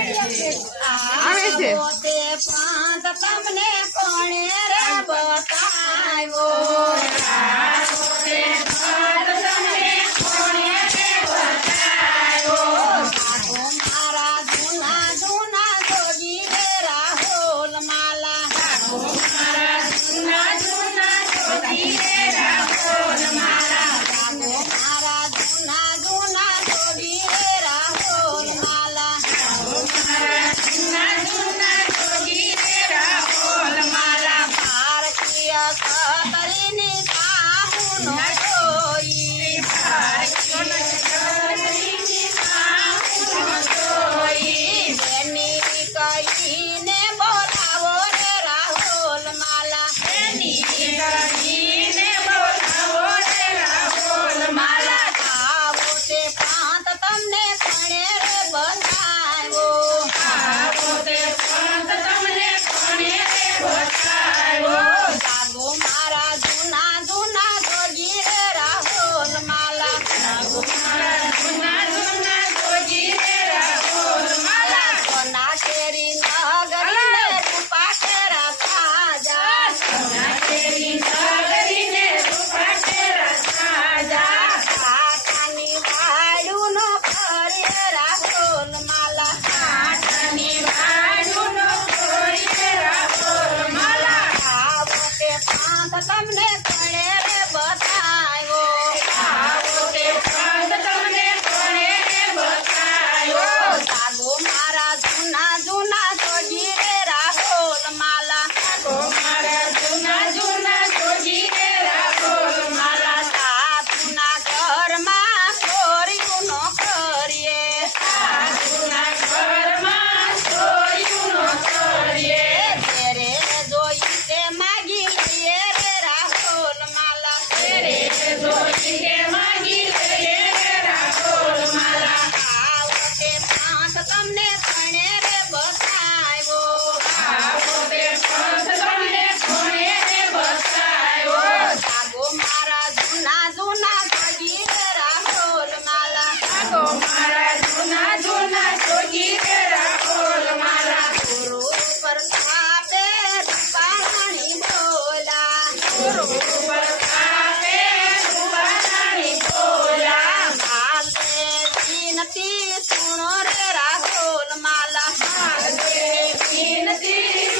આવે છે તમને કોણે રે બતાવ્યો મારા જૂના જૂના જોગી રે રાહુલ માલા મારા જૂના જૂના જોગી રે રાહુલ માલા મારા જૂના જૂના જોગી રે રાહુલ માલા મારા જૂના જૂના જોગી રે રાહુલ માલા ભારતીય સતરીની સામુનો જોઈ ભારતીય સતરીની સામુનો જોઈ બેની કહીને બોલાવો રે રાહુલ માલા બેની કહીને બોલાવો રે રાહુલ માલા આવો તે પાંત તમને કોણે રે બતાવ્યો આવો તે પાંત તમને કોણે રે બતાવ્યો જાગો મારા જૂના જૂના જોગી રે રાહુલ માલા જાગો મારા જૂના જૂના જોગી રે રાહુલ માલા સોના કેરી નગરીને રૂપા કેરા સાજા સોના કેરી નગરીને રૂપા કેરા સાજા કાકાની વાડુનો ફરે રાહુલ માલા કાકાની વાડુનો ફરે રાહુલ માલા આવો તે પાંત તમને કોણે રે બતાવ્યો આવો તે પાંત તમને કોણે રે બતાવ્યો જાગો મારા જૂના જૂના જોગી રે રાહુલ માલા જાગો મારા જૂના જૂના જોગી રે રાહુલ માલા સાધુના ઘરમાં ચોર્યું નો કરીએ સાધુના ઘરમાં ચોર્યું નો કરીએ ઘેરે જોઈ તે માગી લઈએ રે રાહુલ માલા ઘેરે જોઈ તે માગી લઈએ રે રાહુલ માલા આવો તે પાંચ તમને કોણે રે બતાવ્યો આવો તે પાંચ તમને કોણે રે બતાવ્યો જાગો મારા જૂના જૂના જોગી રે રાહુલ માલા જાગો મારા જૂના જૂના જોગી રે રાહુલ માલા ગુરુ પ્રતાપે રૂપાણી બોલા ગુરુ પ્રતાપે રૂપાણી બોલા માલતે વિનતી સુણો રે રાહુલ માલા માલતે વિનતી